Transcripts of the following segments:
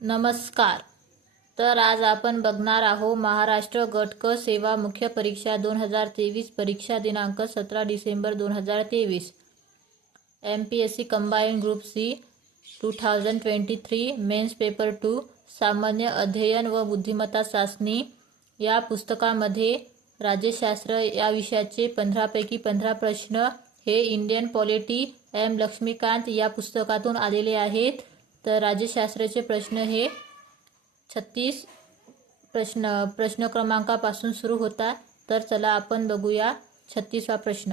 नमस्कार. तर आज आपण बघणार आहोत महाराष्ट्र गटक सेवा मुख्य परीक्षा दोन हजार तेवीस परीक्षा दिनांक सतरा डिसेंबर दोन हजार तेवीस. M P S C combine group C two thousand twenty three mains paper two सामान्य अध्ययन व बुद्धिमत्ता चाचणी या पुस्तकामध्ये राज्यशास्त्र या विषयाचे पंधरापैकी पंधरा प्रश्न हे इंडियन पॉलिटी एम लक्ष्मीकांत या पुस्तकातून आलेले आहेत. तर राज्यशास्त्राचे प्रश्न हे छत्तीस प्रश्न प्रश्न क्रमांकापासून सुरू होता तर चला आपण बघूया छत्तीसवा प्रश्न.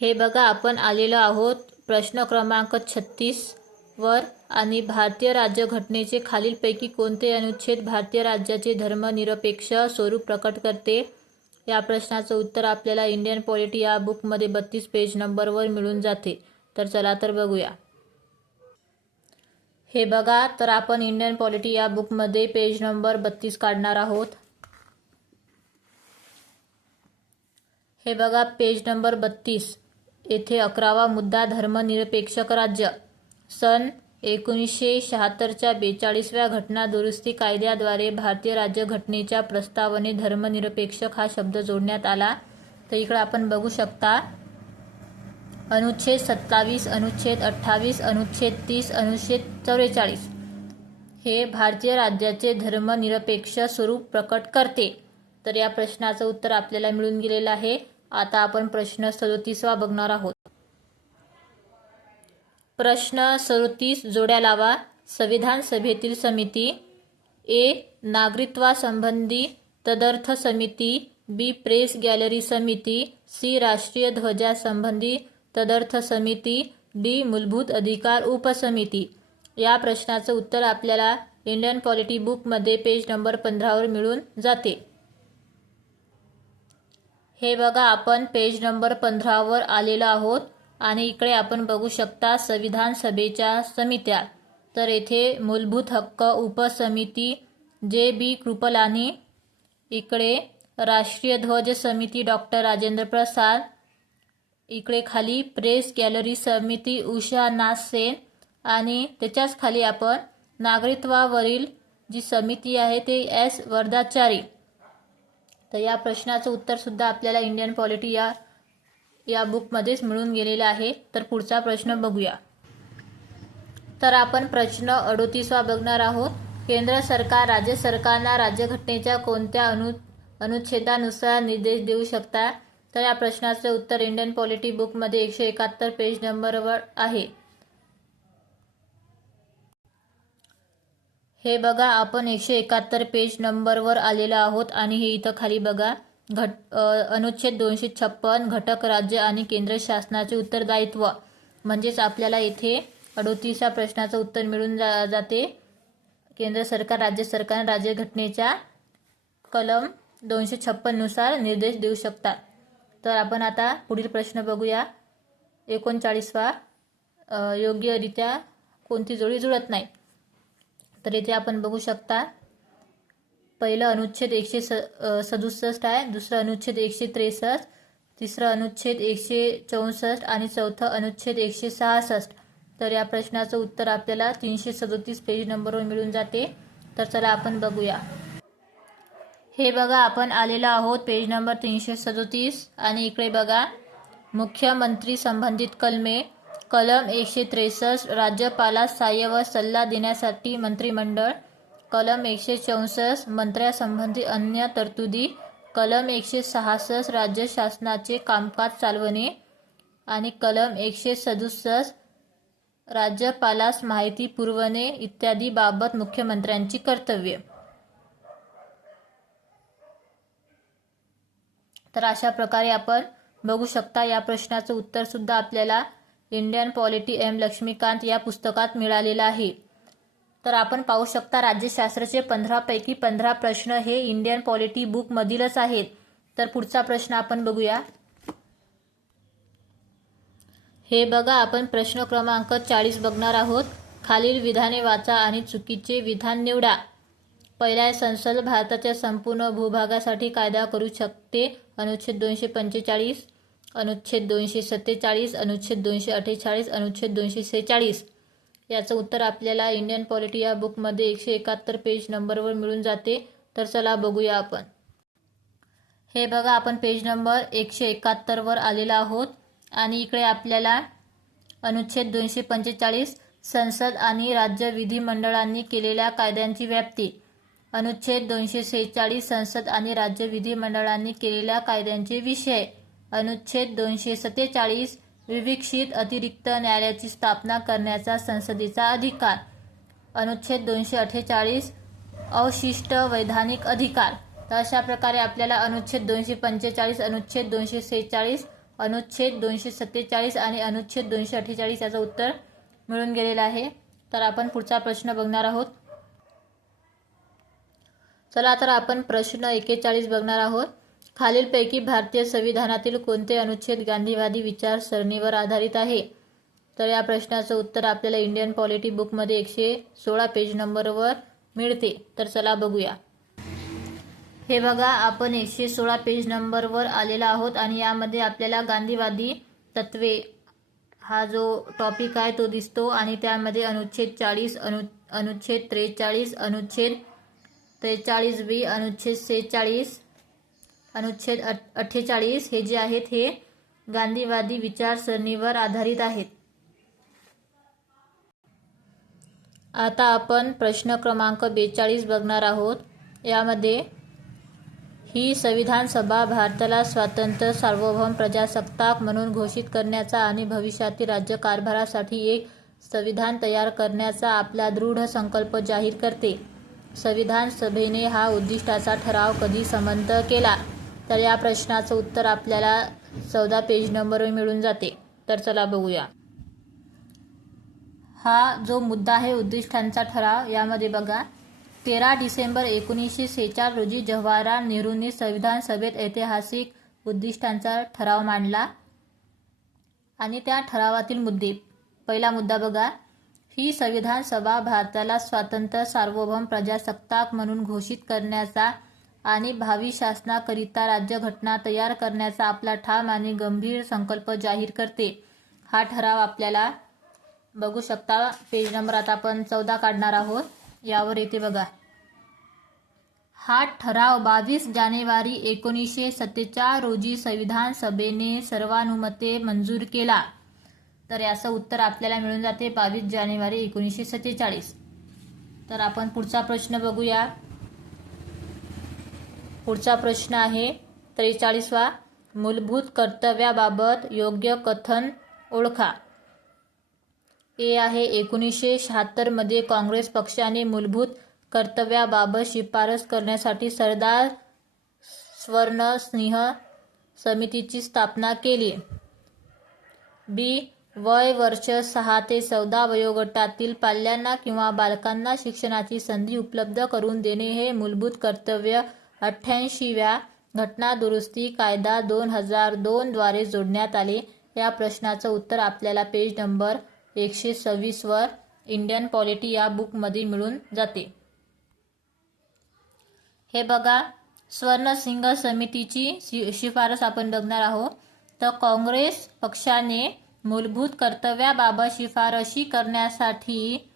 हे बघा आपण आलेलो आहोत प्रश्न क्रमांक छत्तीस वर आणि भारतीय राज्यघटनेचे खालीलपैकी कोणते अनुच्छेद भारतीय राज्याचे धर्मनिरपेक्ष स्वरूप प्रकट करते? या प्रश्नाचं उत्तर आपल्याला इंडियन पॉलिटी या बुकमध्ये बत्तीस पेज नंबरवर मिळून जाते. तर चला तर बघूया. हे बघा तर आपण इंडियन पॉलिटी या बुकमध्ये पेज नंबर बत्तीस काढणार आहोत. हे बघा पेज नंबर बत्तीस. येथे अकरावा मुद्दा धर्मनिरपेक्षक राज्य. सन एकोणीसशे शहात्तरच्या बेचाळीसव्या घटना दुरुस्ती कायद्याद्वारे भारतीय राज्यघटनेच्या प्रस्तावने धर्मनिरपेक्षक हा शब्द जोडण्यात आला. तर इकडं आपण बघू शकता अनुच्छेद सत्तावीस अनुच्छेद अठ्ठावीस अनुच्छेद तीस अनुच्छेद चौवेचाळीस. हे भारतीय राज्याचे धर्मनिरपेक्ष स्वरूप प्रकट करते. तर या प्रश्नाचं उत्तर आपल्याला मिळून गेलेलं आहे. आता आपण प्रश्न सदोतीसवा बघणार आहोत. प्रश्न सदोतीस जोड्या लावा. संविधान सभेतील समिती ए. नागरिकत्वासंबंधी तदर्थ समिती बी. प्रेस गॅलरी समिती सी. राष्ट्रीय ध्वजासंबंधी तदर्थ समिती डी मूलभूत अधिकार उपसमिती. या प्रश्नाचं उत्तर आपल्याला इंडियन पॉलिटी बुकमध्ये पेज नंबर पंधरावर मिळून जाते. हे बघा आपण पेज नंबर पंधरावर आलेलो आहोत आणि इकडे आपण बघू शकता संविधान सभेच्या समित्या. तर येथे मूलभूत हक्क उपसमिती जे बी कृपलानी इकडे राष्ट्रीय ध्वज समिती डॉक्टर राजेंद्र प्रसाद इकडे खाली प्रेस गॅलरी समिती उषा नासेन आणि त्याच्याच खाली आपण नागरिकत्वावरील जी समिती आहे ते एस वर्धाचारी. तर या प्रश्नाचं उत्तर सुद्धा आपल्याला इंडियन पॉलिटी या या बुकमध्येच मिळून गेलेलं आहे. तर पुढचा प्रश्न बघूया. तर आपण प्रश्न अडोतीसवा बघणार आहोत. केंद्र सरकार राज्य सरकारना राज्यघटनेच्या कोणत्या अनु अनुच्छेदानुसार निर्देश देऊ शकतात? तर या प्रश्नाचे उत्तर इंडियन पॉलिटी बुकमध्ये एकशे एकाहत्तर पेज नंबरवर आहे. हे बघा आपण एकशे एकाहत्तर पेज नंबरवर आलेलो आहोत आणि हे इथं खाली बघा. घट अनुच्छेद दोनशे छप्पन घटक राज्य आणि केंद्र शासनाचे उत्तरदायित्व. म्हणजेच आपल्याला येथे अडोतीसच्या प्रश्नाचं उत्तर मिळून जा जाते. केंद्र सरकार राज्य सरकार राज्यघटनेच्या कलम दोनशे छप्पननुसार निर्देश देऊ शकतात. तर आपण आता पुढील प्रश्न बघूया. एकोणचाळीसवा योग्यरित्या कोणती जोडी जुळत नाही? तर येथे आपण बघू शकता पहिलं अनुच्छेद एकशे स सदुसष्ट आहे दुसरं अनुच्छेद एकशे त्रेसष्ट तिसरं अनुच्छेद एकशे चौसष्ट आणि चौथं अनुच्छेद एकशे सहासष्ट. तर या प्रश्नाचं उत्तर आपल्याला तीनशे सदोतीस पेज नंबरवर मिळून जाते. तर चला आपण बघूया. हे बघा आपण आलेलो आहोत पेज नंबर तीनशे सदोतीस. आणि इकडे बघा मुख्यमंत्री संबंधित कलमे. कलम एकशे त्रेसष्ट राज्यपालास सहाय्य व सल्ला देण्यासाठी मंत्रिमंडळ. कलम एकशे चौसष्ट मंत्र्यासंबंधी अन्य तरतुदी. कलम एकशे सहासष्ट राज्य शासनाचे कामकाज चालवणे. आणि कलम एकशे सदुसष्ट राज्यपालास माहिती पुरवणे इत्यादी बाबत मुख्यमंत्र्यांची कर्तव्य. तर अशा प्रकारे आपण बघू शकता या प्रश्नाचं उत्तर सुद्धा आपल्याला इंडियन पॉलिटी एम लक्ष्मीकांत या पुस्तकात मिळालेलं आहे. तर आपण पाहू शकता राज्यशास्त्राचे पंधरापैकी पंधरा प्रश्न हे इंडियन पॉलिटी बुकमधीलच आहेत. तर पुढचा प्रश्न आपण बघूया. हे बघा आपण प्रश्न क्रमांक चाळीस बघणार आहोत. खालील विधाने वाचा आणि चुकीचे विधान निवडा. पहिला संसद भारताच्या संपूर्ण भूभागासाठी कायदा करू शकते. अनुच्छेद दोनशे पंचेचाळीस अनुच्छेद दोनशे सत्तेचाळीस अनुच्छेद दोनशे अठ्ठेचाळीस अनुच्छेद दोनशे सेहेचाळीस. याचं उत्तर आपल्याला इंडियन पॉलिटी या बुकमध्ये एकशे एकाहत्तर पेज नंबरवर मिळून जाते. तर चला बघूया आपण. हे बघा आपण पेज नंबर एकशे एकाहत्तरवर आलेलो आहोत. आणि इकडे आपल्याला अनुच्छेद दोनशे पंचेचाळीस संसद आणि राज्य विधिमंडळांनी केलेल्या कायद्यांची व्याप्ती. अनुच्छेद दोनशे सेहेचाळीस संसद आणि राज्य विधिमंडळांनी केलेल्या कायद्यांचे विषय. अनुच्छेद दोनशे सत्तेचाळीस विविक्षित अतिरिक्त न्यायालयाची स्थापना करण्याचा संसदेचा अधिकार. अनुच्छेद दोनशे अठ्ठेचाळीस अवशिष्ट वैधानिक अधिकार. तर अशा प्रकारे आपल्याला अनुच्छेद दोनशे पंचेचाळीस अनुच्छेद दोनशे सेहेचाळीस अनुच्छेद दोनशे सत्तेचाळीस आणि अनुच्छेद दोनशे अठ्ठेचाळीस याचं उत्तर मिळून गेलेलं आहे. तर आपण पुढचा प्रश्न बघणार आहोत. चला तर आपण प्रश्न एकेचाळीस बघणार आहोत. खालीलपैकी भारतीय संविधानातील कोणते अनुच्छेद गांधीवादी विचारसरणीवर आधारित आहे? तर या प्रश्नाचं उत्तर आपल्याला इंडियन पॉलिटी बुकमध्ये एकशे सोळा पेज नंबरवर मिळते. तर चला बघूया. हे बघा आपण एकशे सोळा पेज नंबरवर आलेला आहोत आणि यामध्ये आपल्याला गांधीवादी तत्वे हा जो टॉपिक आहे तो दिसतो आणि त्यामध्ये अनुच्छेद चाळीस अनु अनुच्छेद त्रेचाळीस अनुच्छेद त्रेचाळीस बी अनुच्छेद सेहेचाळीस अनुच्छेद अठ्ठेचाळीस हे जे आहेत हे गांधीवादी विचारसरणीवर आधारित आहेत. आता आपण प्रश्न क्रमांक बेचाळीस बघणार आहोत. यामध्ये ही संविधान सभा भारताला स्वातंत्र्य सार्वभौम प्रजासत्ताक म्हणून घोषित करण्याचा आणि भविष्यातील राज्यकारभारासाठी एक संविधान तयार करण्याचा आपला दृढ संकल्प जाहीर करते. संविधान सभेने हा उद्दिष्टाचा ठराव कधी संमत केला? तर या प्रश्नाचं उत्तर आपल्याला चौदा पेज नंबरवर मिळून जाते. तर चला बघूया. हा जो मुद्दा आहे उद्दिष्टांचा ठराव यामध्ये बघा. तेरा डिसेंबर एकोणीसशे सेहेचाळ रोजी जवाहरलाल नेहरूंनी संविधान सभेत ऐतिहासिक उद्दिष्टांचा ठराव मांडला. आणि त्या ठरावातील मुद्दे. पहिला मुद्दा बघा. ही संविधान सभा भारताला स्वातंत्र्य सार्वभौम प्रजासत्ताक म्हणून घोषित करण्याचा आणि भावी शासनाकरिता राज्यघटना तयार करण्याचा आपला ठाम आणि गंभीर संकल्प जाहीर करते. हा ठराव आपल्याला बघू शकता. पेज नंबर आता आपण चौदा काढणार आहोत. यावर येते बघा. हा ठराव बावीस जानेवारी एकोणीसशे सत्तेचाळ रोजी संविधान सभेने सर्वानुमते मंजूर केला. तर याचं उत्तर आपल्याला मिळून जाते बावीस जानेवारी एकोणीसशे सत्तेचाळीस. तर आपण पुढचा प्रश्न बघूया. पुढचा प्रश्न आहे त्रेचाळीसवा मूलभूत कर्तव्याबाबत योग्य कथन ओळखा. ए आहे एकोणीसशे शहात्तरमध्ये काँग्रेस पक्षाने मूलभूत कर्तव्याबाबत शिफारस करण्यासाठी सरदार स्वर्ण स्नेह समितीची स्थापना केली. बी वय वर्ष सहा ते चौदा वयोगटातील पाल्यांना किंवा बालकांना शिक्षणाची संधी उपलब्ध करून देणे हे मूलभूत कर्तव्य. अठ्ठ्याऐंशीव्या घटना दुरुस्ती कायदा दोन हजार दोनद्वारे जोडण्यात आले. या प्रश्नाचं उत्तर आपल्याला पेज नंबर एकशे सव्वीसवर इंडियन पॉलिटी या बुकमध्ये मिळून जाते. हे बघा स्वर्णसिंग समितीची शि शिफारस आपण बघणार आहोत. तर काँग्रेस पक्षाने मूलभूत कर्तव्याबाबत शिफारशी करण्यासाठी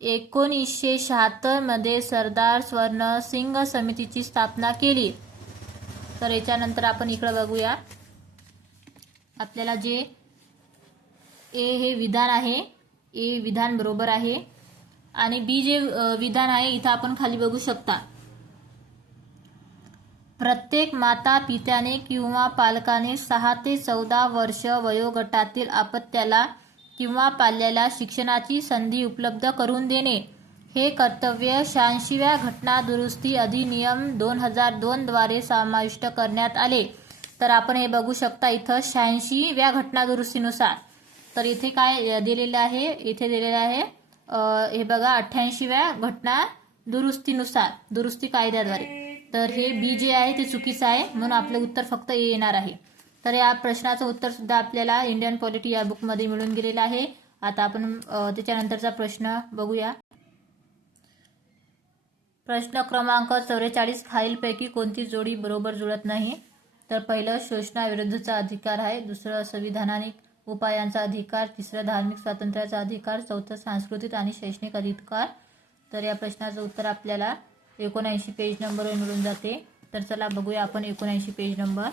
एकोणीसशे शहात्तरमध्ये सरदार स्वर्ण सिंग समितीची स्थापना केली. तर याच्यानंतर आपण इकडं बघूया. आपल्याला जे ए हे विधान आहे ए विधान बरोबर आहे. आणि बी जे विधान आहे इथं आपण खाली बघू शकता. प्रत्येक माता पित्याने किंवा पालकाने सहा ते चौदा वर्ष वयोगटातील अपत्याला किंवा पाल्याला शिक्षणाची संधी उपलब्ध करून देणे हे कर्तव्य शहाऐंशीव्या घटना दुरुस्ती अधिनियम दोन हजार दोनद्वारे समाविष्ट करण्यात आले. तर आपण हे बघू शकता इथं शहाऐंशीव्या घटना दुरुस्तीनुसार. तर इथे काय दिलेलं आहे? इथे दिलेलं आहे हे बघा अठ्ठ्याऐंशीव्या घटना दुरुस्तीनुसार. दुरुस्ती कायद्याद्वारे. तर हे बी जे आहे ते चुकीचं आहे म्हणून आपलं उत्तर फक्त ए येणार आहे. तर या प्रश्नाचं उत्तर सुद्धा आपल्याला इंडियन पॉलिटी या बुकमध्ये मिळून गेलेलं आहे. आता आपण त्याच्यानंतरचा प्रश्न बघूया. प्रश्न क्रमांक चौवेचाळीस खालीलपैकी कोणती जोडी बरोबर जुळत नाही? तर पहिलं शोषणाविरुद्धचा अधिकार आहे. दुसरं संविधानाने उपायांचा अधिकार. तिसरं धार्मिक स्वातंत्र्याचा अधिकार. चौथं सांस्कृतिक आणि शैक्षणिक अधिकार. तर या प्रश्नाचं उत्तर आपल्याला एकोणऐंशी पेज नंबरवर मिळून जाते. तर चला बघूया आपण एकोणऐंशी पेज नंबर.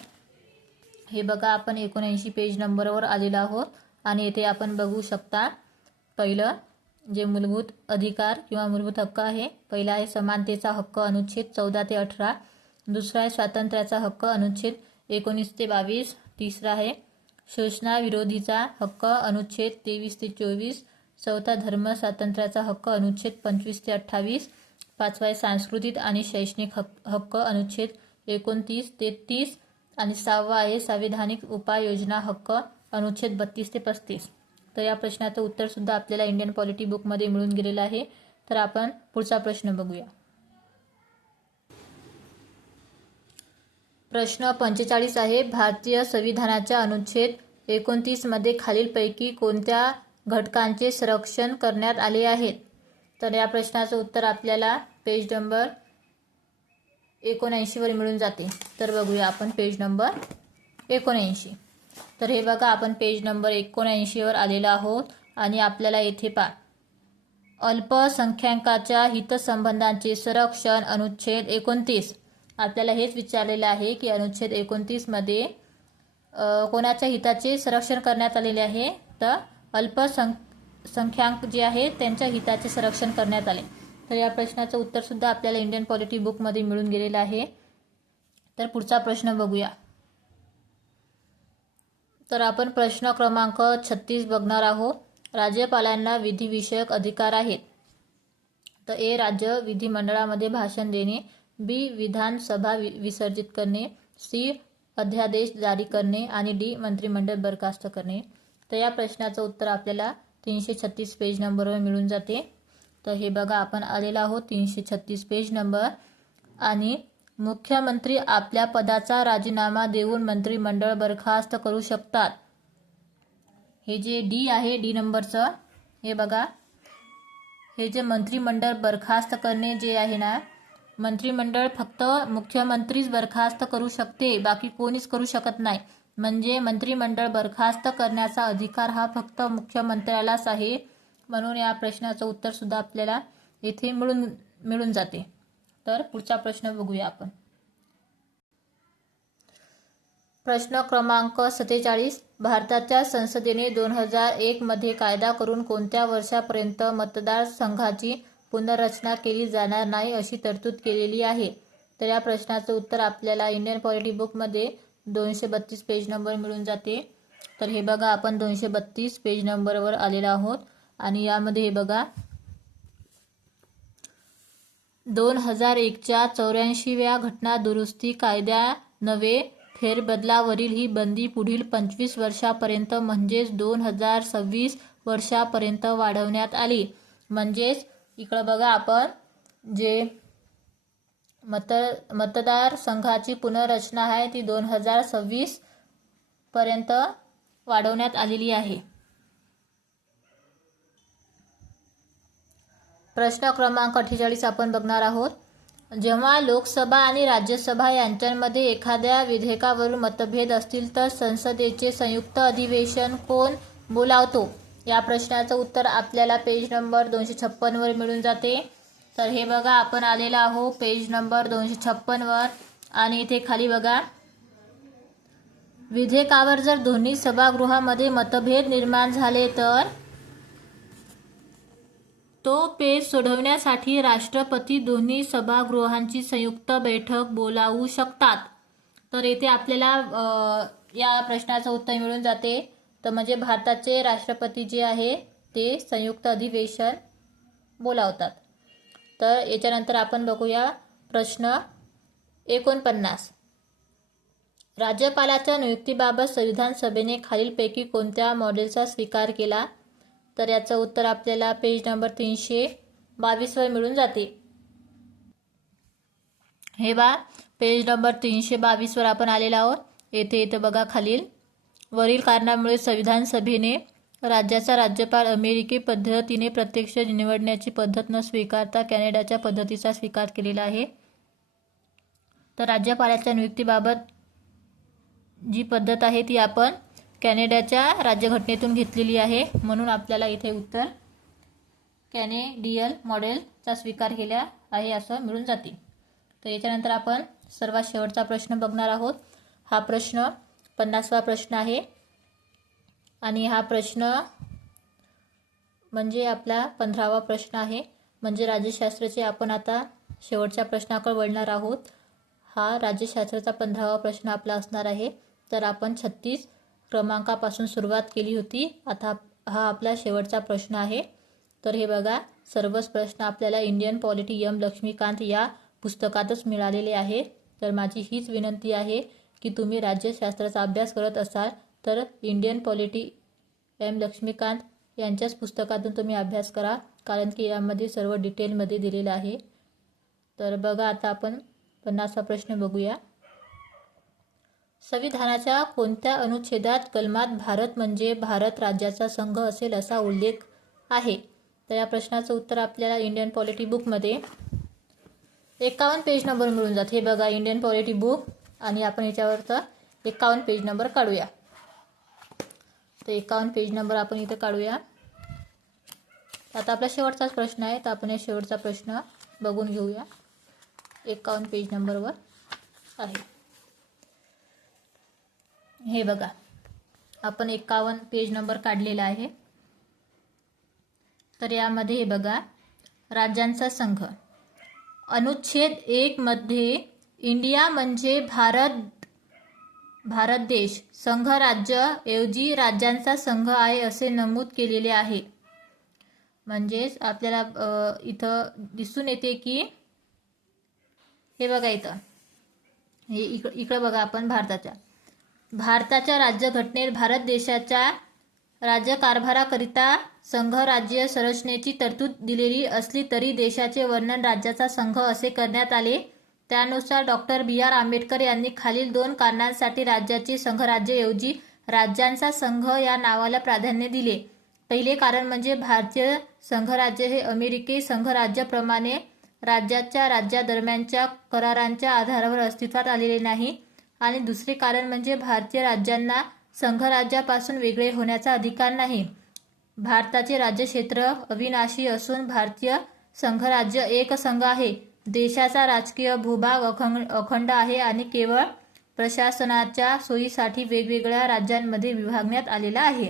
हे बघा आपण एकोणऐंशी पेज नंबरवर आलेलो आहोत आणि येथे आपण बघू शकता पहिलं जे मूलभूत अधिकार किंवा मूलभूत हक्क आहे पहिला आहे समानतेचा हक्क अनुच्छेद चौदा ते अठरा. दुसरा आहे स्वातंत्र्याचा हक्क अनुच्छेद एकोणीस ते बावीस. तिसरा आहे शोषणाविरोधीचा हक्क अनुच्छेद तेवीस ते चोवीस. चौथा धर्म स्वातंत्र्याचा हक्क अनुच्छेद पंचवीस ते अठ्ठावीस. पाचवा आहे सांस्कृतिक आणि शैक्षणिक हक्क हक्क अनुच्छेद एकोणतीस ते तीस आणि सहावा आहे संविधानिक उपाययोजना हक्क अनुच्छेद बत्तीस ते पस्तीस. तर या प्रश्नाचं उत्तर सुद्धा आपल्याला इंडियन पॉलिटी बुकमध्ये मिळून गेलेलं आहे. तर आपण पुढचा प्रश्न बघूया. प्रश्न पंचेचाळीस आहे भारतीय संविधानाच्या अनुच्छेद एकोणतीसमध्ये खालीलपैकी कोणत्या घटकांचे संरक्षण करण्यात आले आहेत? तर या प्रश्नाचं उत्तर आपल्याला पेज नंबर एकोणऐंशीवर मिळून जाते. तर बघूया आपण पेज नंबर एकोणऐंशी. तर हे बघा आपण पेज नंबर एकोणऐंशीवर आलेलो आहोत आणि आपल्याला येथे पा अल्पसंख्याकाच्या हितसंबंधांचे संरक्षण अनुच्छेद एकोणतीस. आपल्याला हेच विचारलेलं आहे की अनुच्छेद एकोणतीसमध्ये कोणाच्या हिताचे संरक्षण करण्यात आलेले आहे? तर अल्पसंख्य संख्यांक जे आहे त्यांच्या हिताचे संरक्षण करण्यात आले. तर या प्रश्नाचं उत्तर सुद्धा आपल्याला इंडियन पॉलिटी बुकमध्ये मिळून गेलेलं आहे. तर पुढचा प्रश्न बघूया. तर आपण प्रश्न क्रमांक छत्तीस बघणार आहोत. राज्यपालांना विधिविषयक अधिकार आहेत. तर ए राज्य विधिमंडळामध्ये भाषण देणे. बी विधानसभा वि विसर्जित करणे. सी अध्यादेश जारी करणे. आणि डी मंत्रिमंडळ बरखास्त करणे. तर या प्रश्नाचं उत्तर आपल्याला तीनशे छत्तीस पेज नंबरवर मिळून जाते. तर हे बघा आपण आलेलो आहोत तीनशे छत्तीस पेज नंबर. आणि मुख्यमंत्री आपल्या पदाचा राजीनामा देऊन मंत्रिमंडळ बरखास्त करू शकतात. हे जे डी आहे डी नंबरचं हे बघा. हे जे मंत्रिमंडळ बरखास्त करणे जे आहे ना मंत्रिमंडळ फक्त मुख्यमंत्रीच बरखास्त करू शकते बाकी कोणीच करू शकत नाही. म्हणजे मंत्रिमंडळ बरखास्त करण्याचा अधिकार हा फक्त मुख्यमंत्र्यालाच आहे म्हणून या प्रश्नाचं उत्तर सुद्धा आपल्याला येथे मिळून मिळून जाते. तर पुढचा प्रश्न बघूया आपण. प्रश्न क्रमांक सत्तेचाळीस. भारताच्या संसदेने दोन हजार एक मध्ये कायदा करून कोणत्या वर्षापर्यंत मतदारसंघाची पुनर्रचना केली जाणार नाही अशी तरतूद केलेली आहे. तर या प्रश्नाचं उत्तर आपल्याला इंडियन पॉलिटी बुकमध्ये दोनशे बत्तीस पेज नंबर मिळून जाते. तर हे बघा आपण दोनशे बत्तीस पेज नंबरवर आलेलो आहोत. आणि यामध्ये हे बघा दोन हजार एकच्या चौऱ्याऐंशीव्या घटना दुरुस्ती कायद्या नवे फेरबदलावरील ही बंदी पुढील पंचवीस वर्षापर्यंत म्हणजेच दोन हजार सव्वीस वर्षापर्यंत वाढवण्यात आली. म्हणजेच इकडं बघा आपण जे मत मतदार संघाची पुनर्रचना आहे. ती दोन हजार सव्वीस पर्यंत वाढवण्यात आलेली आहे. प्रश्न क्रमांक अठ्ठेचाळीस आपण बघणार आहोत. जेव्हा लोकसभा आणि राज्यसभा यांच्यामध्ये एखाद्या विधेयकावरून मतभेद असतील तर संसदेचे संयुक्त अधिवेशन कोण बोलावतो? या प्रश्नाचं उत्तर आपल्याला पेज नंबर दोनशे छप्पनवर मिळून जाते. तर हे बघा आपण आलेला आहो पेज नंबर दोनशे छप्पनवर आणि इथे खाली बघा. विधेयकावर जर दोन्ही सभागृहामध्ये मतभेद निर्माण झाले तर तो पेच सोडवण्यासाठी राष्ट्रपती दोन्ही सभागृहांची संयुक्त बैठक बोलावू शकतात. तर येथे आपल्याला या प्रश्नाचं उत्तर मिळून जाते. तर म्हणजे भारताचे राष्ट्रपती जे आहे ते संयुक्त अधिवेशन बोलावतात. तर याच्यानंतर आपण बघूया प्रश्न एकोणपन्नास. राज्यपालाच्या नियुक्तीबाबत संविधान सभेने खालीलपैकी कोणत्या मॉडेलचा स्वीकार केला? तर याचं उत्तर आपल्याला पेज नंबर तीनशे बावीसवर मिळून जाते. हे बा पेज नंबर तीनशे बावीसवर आपण आलेलो आहोत. येथे येथे बघा खालील. वरील कारणामुळे संविधान सभेने राज्याचा राज्यपाल अमेरिकी पद्धतीने प्रत्यक्ष निवडण्याची पद्धत न स्वीकारता कॅनडाच्या पद्धतीचा स्वीकार केलेला आहे. तर राज्यपालाच्या नियुक्तीबाबत जी पद्धत आहे ती आपण कॅनेडाच्या राज्यघटनेतून घेतलेली आहे म्हणून आपल्याला इथे उत्तर कॅनेडियल मॉडेलचा स्वीकार केला आहे असं मिळून जाते. तर याच्यानंतर आपण सर्वात शेवटचा प्रश्न बघणार आहोत. हा प्रश्न पन्नासवा प्रश्न आहे. आणि हा प्रश्न म्हणजे आपला पंधरावा प्रश्न आहे. म्हणजे राज्यशास्त्राचे आपण आता शेवटच्या प्रश्नाकडे वळणार आहोत. हा राज्यशास्त्राचा पंधरावा प्रश्न आपला असणार आहे. तर आपण छत्तीस क्रमांकापासून सुरुवात केली होती. आता हा आपला शेवटचा प्रश्न आहे. तर हे बघा सर्वच प्रश्न आपल्याला इंडियन पॉलिटी यम लक्ष्मीकांत या पुस्तकातच मिळालेले आहे. तर माझी हीच विनंती आहे की तुम्ही राज्यशास्त्राचा अभ्यास करत असाल तर इंडियन पॉलिटी एम लक्ष्मीकांत यांच्याच पुस्तकातून तुम्ही अभ्यास करा कारण की यामध्ये सर्व डिटेलमध्ये दिलेलं आहे. तर बघा आता आपण पन्नासवा प्रश्न बघूया. संविधानाच्या कोणत्या अनुच्छेदात कलमात भारत म्हणजे भारत राज्याचा संघ असेल असा उल्लेख आहे? तर या प्रश्नाचं उत्तर आपल्याला इंडियन पॉलिटी बुकमध्ये एकावन्न पेज नंबर मिळून जाते. हे बघा इंडियन पॉलिटी बुक आणि आपण याच्यावरचा एकावन्न पेज नंबर काढूया. तर एकावन्न पेज नंबर आपण इथं काढूया. आता आपला शेवटचाच प्रश्न आहे तर आपण हे शेवटचा प्रश्न बघून घेऊया. एकावन्न पेज नंबरवर आहे. हे बघा आपण एकावन्न पेज नंबर काढलेला आहे. तर यामध्ये हे बघा राज्यांचा संघ. अनुच्छेद एक मध्ये इंडिया म्हणजे भारत भारत देश संघ राज्य ऐवजी राज्यांचा संघ आहे असे नमूद केलेले आहे. म्हणजेच आपल्याला इथं दिसून येते की हे बघा इथं. हे इक इकडं बघा आपण भारताच्या. भारताच्या राज्यघटनेत भारत देशाच्या राज्यकारभाराकरिता संघ राज्य संरचनेची तरतूद दिलेली असली तरी देशाचे वर्णन राज्याचा संघ असे करण्यात आले त्यानुसार डॉक्टर बी आर आंबेडकर यांनी खालील दोन कारणांसाठी राज्याची संघराज्यऐवजी राज्यांचा संघ या नावाला प्राधान्य दिले. पहिले कारण म्हणजे भारतीय संघराज्य हे अमेरिकी संघराज्याप्रमाणे राज्याच्या राज्यादरम्यानच्या करारांच्या आधारावर अस्तित्वात आलेले नाही. आणि दुसरे कारण म्हणजे भारतीय राज्यांना संघराज्यापासून वेगळे होण्याचा अधिकार नाही. भारताचे राज्यक्षेत्र अविनाशी असून भारतीय संघराज्य एक संघ आहे. देशाचा राजकीय भूभाग अखंड अखंड आहे आणि केवळ प्रशासनाच्या सोयीसाठी वेगवेगळ्या राज्यांमध्ये विभागण्यात आलेला आहे.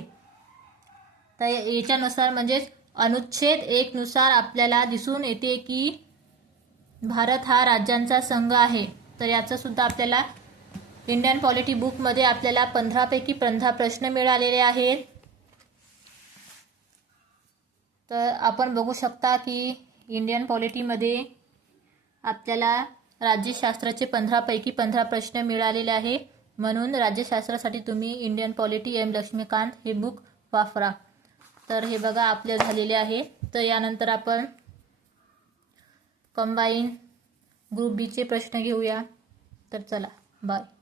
तर याच्यानुसार म्हणजेच अनुच्छेद एक नुसार आपल्याला दिसून येते की भारत हा राज्यांचा संघ आहे. तर याचं सुद्धा आपल्याला इंडियन पॉलिटी बुकमध्ये आपल्याला पंधरापैकी पंधरा प्रश्न मिळालेले आहेत. तर आपण बघू शकता की इंडियन पॉलिटीमध्ये आपल्याला राज्यशास्त्राचे पंधरापैकी पंधरा प्रश्न मिळालेले आहे. म्हणून राज्यशास्त्रासाठी तुम्ही इंडियन पॉलिटी एम लक्ष्मीकांत हे बुक वापरा. तर हे बघा आपले झालेले आहे. तर यानंतर आपण कंबाईन ग्रुप बीचे प्रश्न घेऊया. तर चला बाय